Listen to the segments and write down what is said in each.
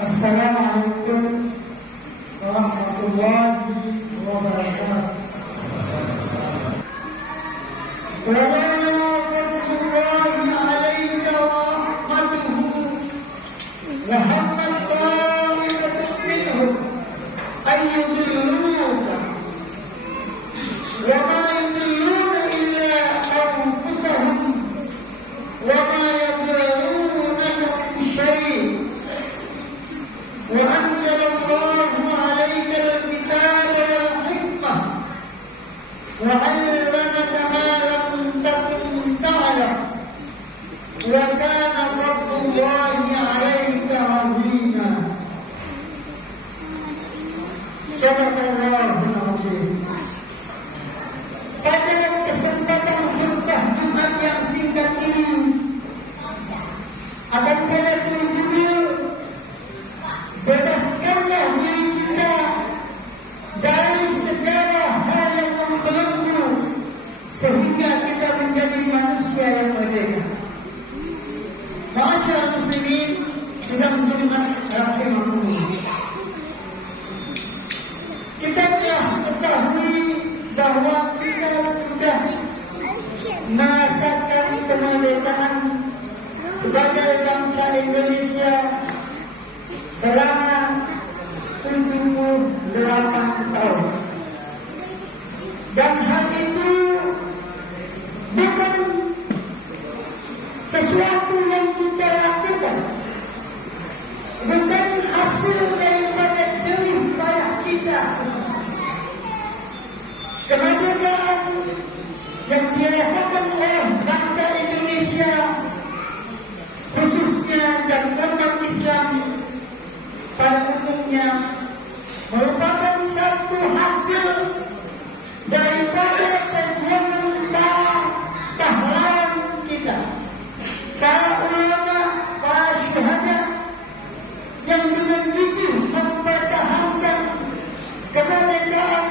Assalamualaikum warahmatullahi wabarakatuh. وأنزل الله عليك الكتاب والحكمة وعلمك ما لم تكن تعلم وكان فضل الله عليك عظيما. صدق الله العظيم. Pada kesempatan khutbah Jumat yang singkat ini akan saya tunjukkan bebaskanlah diri kita dari segala hal yang membelenggu sehingga kita menjadi manusia yang merdeka. Ma'asyiral muslimin sudah menjadi rahimahullah. Kita telah mengetahui bahwa kita sudah merasakan kemerdekaan sebagai bangsa Indonesia selama 78 tahun. Dan hal itu bukan sesuatu yang kita lakukan, bukan hasil daripada jerih payah kita. Kemerdekaan yang dirasakan oleh bangsa Indonesia, khususnya dan umat Islam pada umumnya, merupakan satu hasil daripada perjuangan pahlawan kita, para ulama, para syuhada yang dengan gigih mempertahankan kemerdekaan,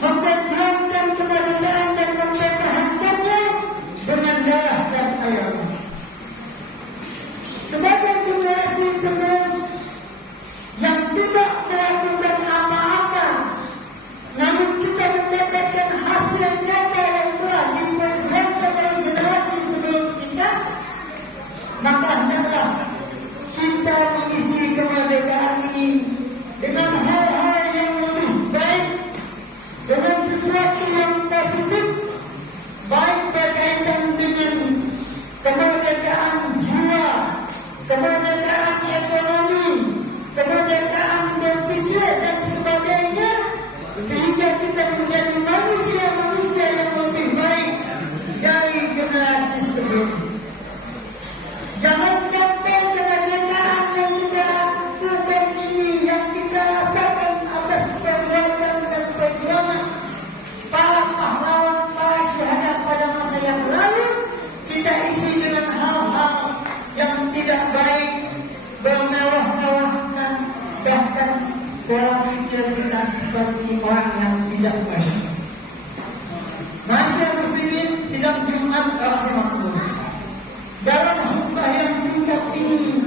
memperjuangkan kemerdekaan dan mempertahankannya dengan darah dan air. Sebagai generasi penerus yang tidak melakukan apa-apa, namun kita mendapatkan hasil nyata yang telah diperjuangkan oleh generasi sebelum kita, maka hendaklah kita mengisi kemerdekaan ini dengan hal-hal yang lebih baik, dengan sesuatu yang positif, baik berkaitan dengan kemerdekaan jiwa, kemerdekaan ekonomi, kemerdekaan berpikir dan sebagainya, sehingga kita menjadi manusia-manusia yang lebih baik dari generasi sebelumnya. Jangan sampai kemerdekaan yang kita lakukan ini, yang kita rasakan atas perbuatan dan perjuangan para pahlawan, para syuhada pada masa yang lalu, kita isi dengan hal-hal yang tidak baik, bermewah-mewahkan, bahkan pola pikir kita seperti orang yang tidak baik. Ma'asyiral muslimin, sidang Jumat rahimahullah. Dalam khutbah yang singkat ini,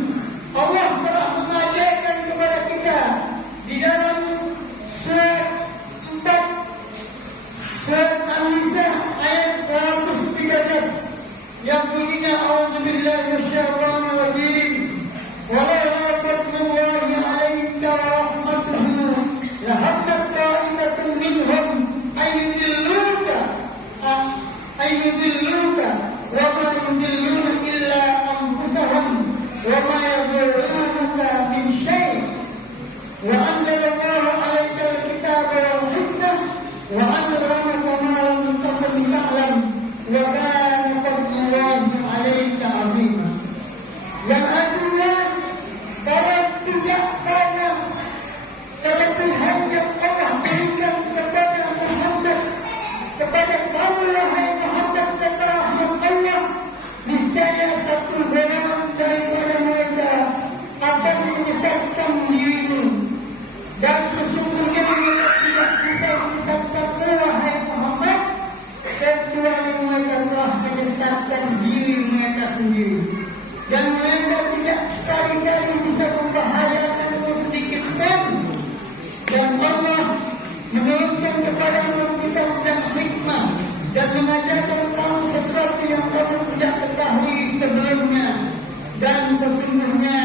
Allah telah mengajarkan kepada kita di dalam surat 4, surat An-Nisa ayat 113 yang bunyinya a'udzubillahi minasyaitonir rajim. وَلَوْلَا فَضْلُ اللَّهِ عَلَيْكَ وَرَحْمَتُهُ لَهَمَّتْ طَائِفَةٌ مِّنْهُمْ أَن يُضِلُّوكَ وَمَا يُضِلُّونَ إِلَّا أَنفُسَهُمْ وَمَا يَضُرُّونَكَ مِنْ شَيْءٍ وَأَنزَلَ اللَّهُ عَلَيْكَ الْكِتَابَ وَالْحِكْمَةَ وَعَلَّمَكَ مَا لَمْ تَكُنْ تَعْلَمُ وَكَانَ فَضْلُ اللَّهِ عَلَيْكَ عَظِيمًا. Yang artinya bahwa tidak banyak kelebihan yang Allah berikan kepada Muhammad, kepada kaum wahai Muhammad setelah Allah, niscaya satu golongan daripada mereka akan menyesatkan dirimu, dan sesungguhnya mereka tidak bisa menyesatkan wahai Muhammad kecuali mereka telah mengajarkan kamu sesuatu yang kamu tidak ketahui sebelumnya, dan sesungguhnya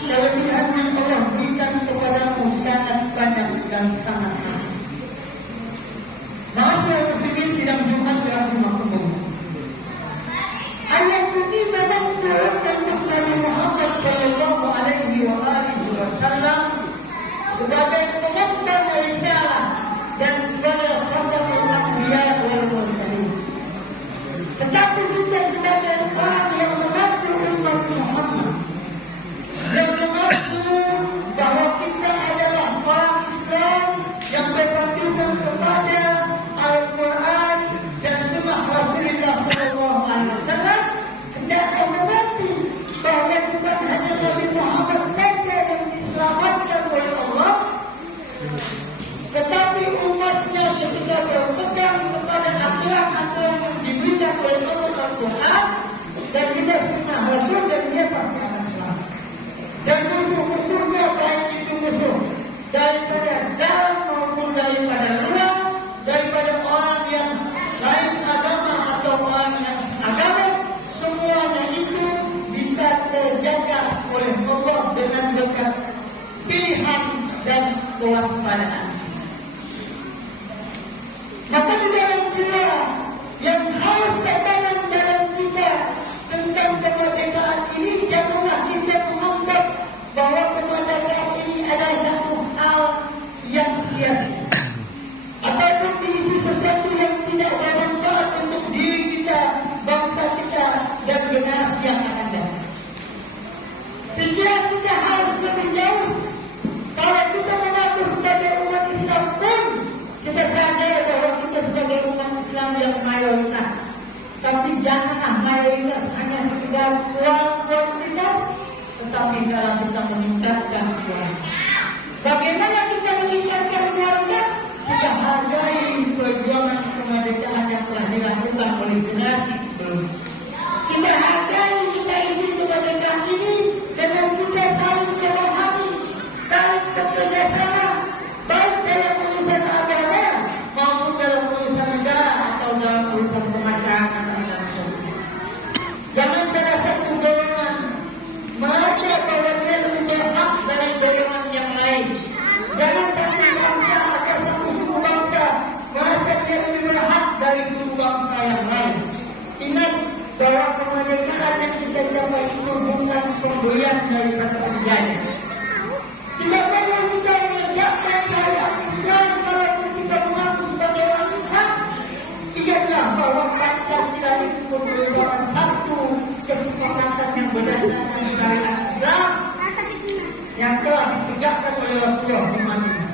kelebihan yang Allah berikan kepadamu sangat banyak dan sangat banyak. Masyarakat muslimin sidang Jumat rahimahumullah. Ayat ini memang turunkan Nabi Muhammad sallallahu alaihi wasallam sebagai pengemban risalah dan sebagai khatamul anbiya wal mursalin. Tetapi kita sebagai orang yang mengaku umat Muhammad dan mengaku bahwa kita adalah orang Islam yang berpatuhan kepada Al-Quran dan sunnah Rasulullah sallallahu alaihi wasallam, hendaklah mengerti bahwa bukan hanya Nabi Muhammad saja yang diselamatkan oleh Allah, tetapi umatnya ketika berpegang kepada asuhan-asuhan yang diberikan oleh Allah Al-Quran dan juga sunnah Rasul, dan dia pasti akan selamat. Dan musuh-musuhnya, baik itu musuh daripada dalam maupun daripada luar, daripada orang yang lain agama atau orang yang agama, semuanya itu bisa terjaga oleh Allah dengan berkat pilihan dan kewaspadaan. Maka di dalam kita yang harus tertanam dalam kita tentang kemerdekaan ini, janganlah kita menganggap bahwa kemerdekaan ini adalah satu hal yang sia-sia ataupun diisi sesuatu yang tidak bermanfaat untuk diri kita, bangsa kita, dan generasi yang akan datang. Pikiran kita harus lebih jauh. Kalau kita mengaku sebagai umat Islam pun, kita sadar bahwa kita sebagai umat Islam yang mayoritas. Tapi janganlah mayoritas hanya sekedar kuantitas, tetapi dalam kita meningkatkan kualitas. Bagaimana kita meningkatkan kualitas? Kita hargai perjuangan kemerdekaan yang telah dilakukan oleh generasi sebelumnya. Kita hargai, kita isi kemerdekaan ini dengan kita saling memahami, saling bekerjasama, baik dalam urusan agama maupun dalam urusan negara atau dalam urusan kemasyarakatan dan sebagainya. Jangan salah satu golongan merasa bahwa dia lebih berhak dari golongan yang lain. Jangan satu bangsa atau satu suku bangsa merasa dia lebih berhak dari suku bangsa yang lain. Ingat bahwa kemerdekaan yang kita capai itu bukan pemberian dari kata penjajah. Tidak perlu kita menegakkan syariat Islam kalau kita mengaku sebagai orang Islam. Ingatlah bahwa Pancasila itu merupakan satu kesepakatan yang berdasarkan syariat Islam yang telah ditegakkan oleh Rasulullah di Madinah.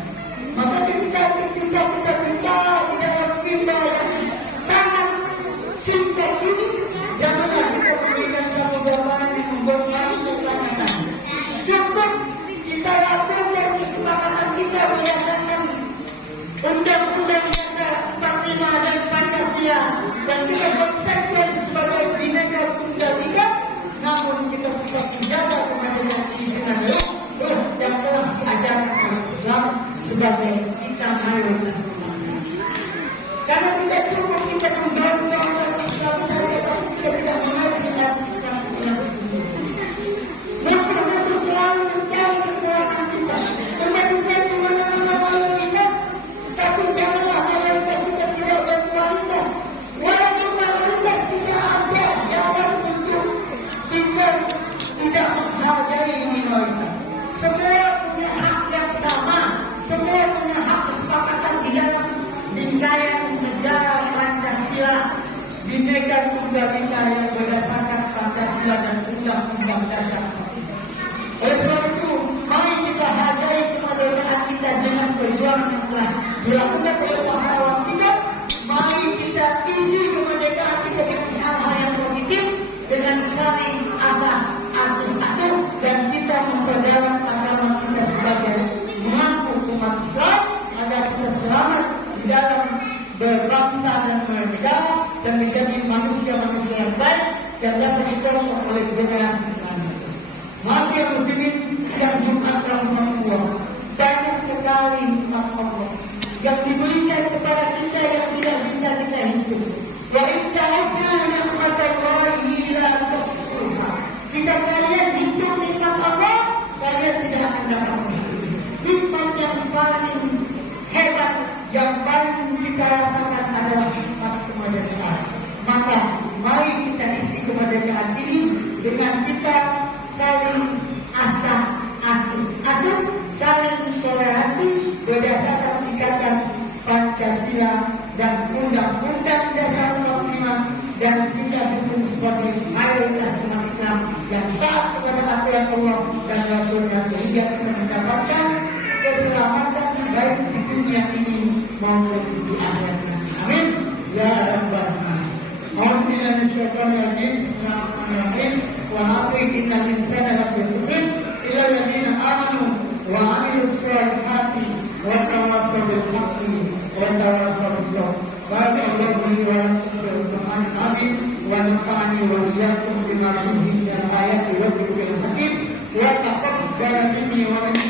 Maka ketika kita bicara di dalam kita yang sangat singkat ini, janganlah kita berikan satu gambaran yang membuat kita cukup kita lakukan kesepakatan kita berdasarkan Undang-Undang Dasar 45 dan Pancasila, dan kita konsepkan sebagai Bhinneka Tunggal Ika. Namun kita tetap menjaga kemerdekaan ini dengan yang telah diajarkan oleh Islam sebagai kita mayoritas bangsa. Karena tidak cukup kita menggambarkan Islam saja, tapi kita tidak mengerti arti Islam yang betul. Musuh-musuh selalu mencari kekuatan kita. Umat Islam dimana-mana mayoritas, tapi janganlah mayoritas kita tidak berkualitas. Walaupun mayoritas tidak ada jalan untuk kita tidak menghargai minoritas. Semua punya hak yang sama, semua punya hak kesepakatan di dalam bingkaian negara Pancasila, Bhinneka Tunggal Ika yang berdasarkan Pancasila dan Undang-Undang Dasar. Oleh sebab itu, mari kita hargai kemerdekaan kita dengan perjuangan yang telah dilakukan oleh pahlawan kita. Mari kita isi kemerdekaan kita dengan hal-hal yang positif, dengan saling asuh dan kita memperdalam agama kita sebagai mengaku umat Islam agar kita selamat di dalam berbangsa dan bernegara dan menjadi manusia-manusia yang baik yang dapat dicontoh oleh generasi selanjutnya. Masih muslimin, siang Jumat rahimahullah, banyak sekali nikmat Allah yang diberikan kepada kita yang tidak bisa kita hitung. Wa in ta'uddu ni'matallahi la tuhsuha. Jika kalian hitung nikmat Allah, kalian tidak akan dapat menghitung. Nikmat yang paling hebat, yang paling kita rasakan adalah nikmat kemerdekaan. Maka mari kita isi kemerdekaan ini dengan kita saling asuh, saling toleransi berdasarkan ikatan Pancasila dan Undang-Undang Dasar 45 dan kita dukung sebagai mayoritas umat Islam yang taat kepada aturan Allah dan Rasulnya sehingga kita mendapatkan keselamatan baik di dunia ini maupun di akhirat nanti. Amin. Ya Rabbal Alamin. A'udzu billahi minasyaitonir rajim. Bismillahirrahmanirrahim. Wa 'asri innal insana lafi khusr illa alladziina aamanu wa 'amilus shalihati wa tawassaw bil haqqi wa tawassaw bis sabr. Barakallahu li wa lakum fil Qur'anil azim wa nafa'ani wa iyyakum bima fihi min al-ayati wa dhikril hakim wa taqabbal minni wa minkum